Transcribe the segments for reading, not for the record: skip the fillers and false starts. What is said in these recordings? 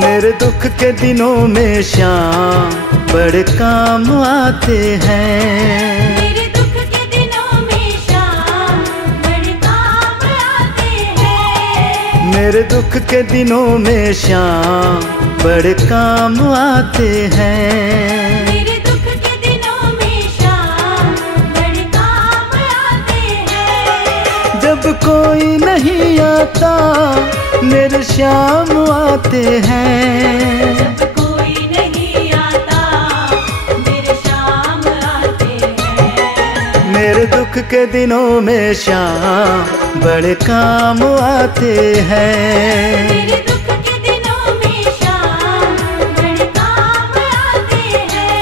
मेरे दुख के दिनों में श्याम बड़े काम आते हैं। मेरे दुख के दिनों में श्याम बड़े काम आते हैं। मेरे दुख के दिनों में शाम बड़े काम आते हैं। मेरे दुख के दिनों में शाम बड़े काम आते हैं। जब कोई नहीं आता मेरे शाम आते हैं। जब कोई नहीं आता मेरे शाम आते हैं। मेरे दुख के दिनों में शाम बड़े काम आते हैं। मेरे दुख के दिनों में शाम बड़े काम आते हैं।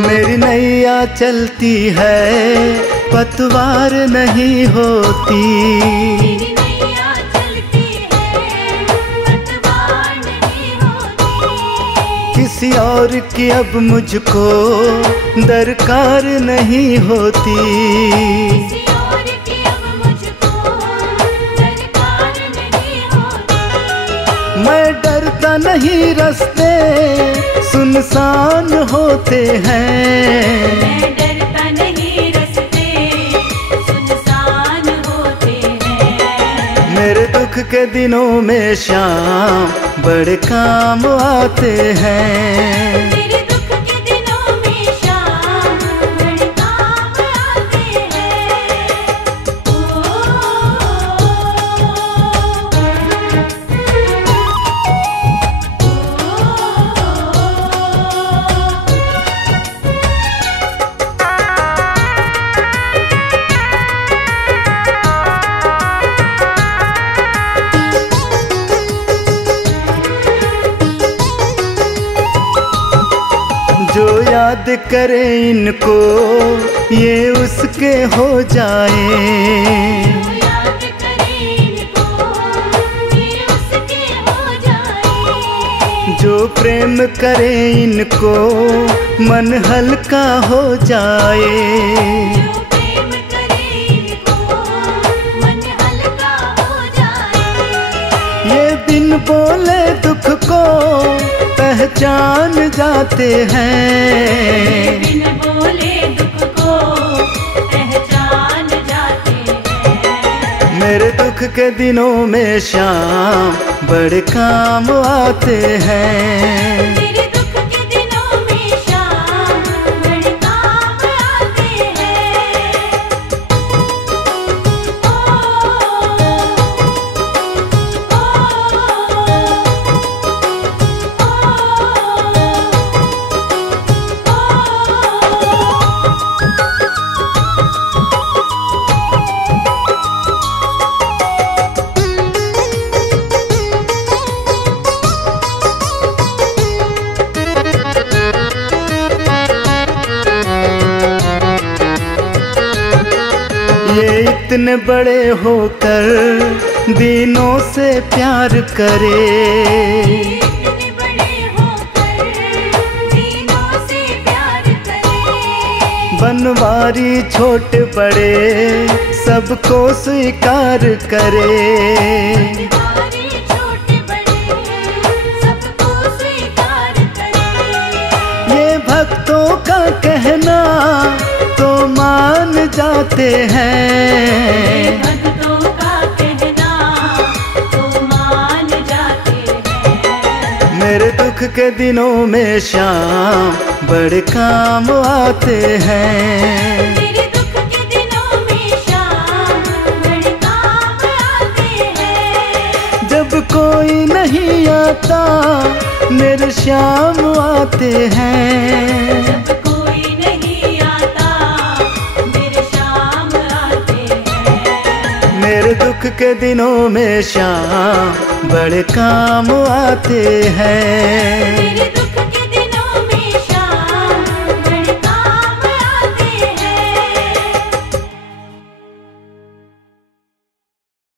मेरी नैया चलती है पतवार नहीं होती। मेरी नैया चलती है पतवार नहीं होती। किसी और की अब मुझको दरकार नहीं होती। किसी और की अब मुझको दरकार नहीं होती। मैं डरता नहीं रास्ते सुनसान होते हैं। मैं डरता नहीं रास्ते सुनसान होते हैं। मेरे दुख के दिनों में शाम बड़े काम आते हैं। मेरे दुख के दिनों में शाम बड़े काम आते हैं। जो याद करे इनको ये उसके हो जाए। जो याद करे इनको ये उसके हो जाए। जो प्रेम करे इनको मन हल्का हो जाए। जो प्रेम करे इनको मन हल्का हो जाए। ये बिन बोले दुख को पहचान जाते हैं। बिन बोले दुख को पहचान जाते हैं। मेरे दुख के दिनों में शाम बड़े काम आते हैं। मेरे दुख के दिनों में शाम बड़े काम आते हैं। ये इतने बड़े होकर दिनों से प्यार करे। इतने बड़े होकर दिनों से प्यार करे। बनवारी छोटे बड़े सबको स्वीकार करे। बनवारी छोटे बड़े सबको स्वीकार करे। ये भक्तों का कहना तो मान जाते हैं। भक्तों का कहना तो मान जाते हैं। मेरे दुख के दिनों में शाम बड़े काम आते हैं। मेरे दुख के दिनों में शाम बड़े काम आते हैं। जब कोई नहीं आता मेरे शाम आते हैं। जब कोई नहीं आता मेरे शाम आते हैं। मेरे दुख के दिनों में शाम बड़े काम आते हैं। मेरे दुख के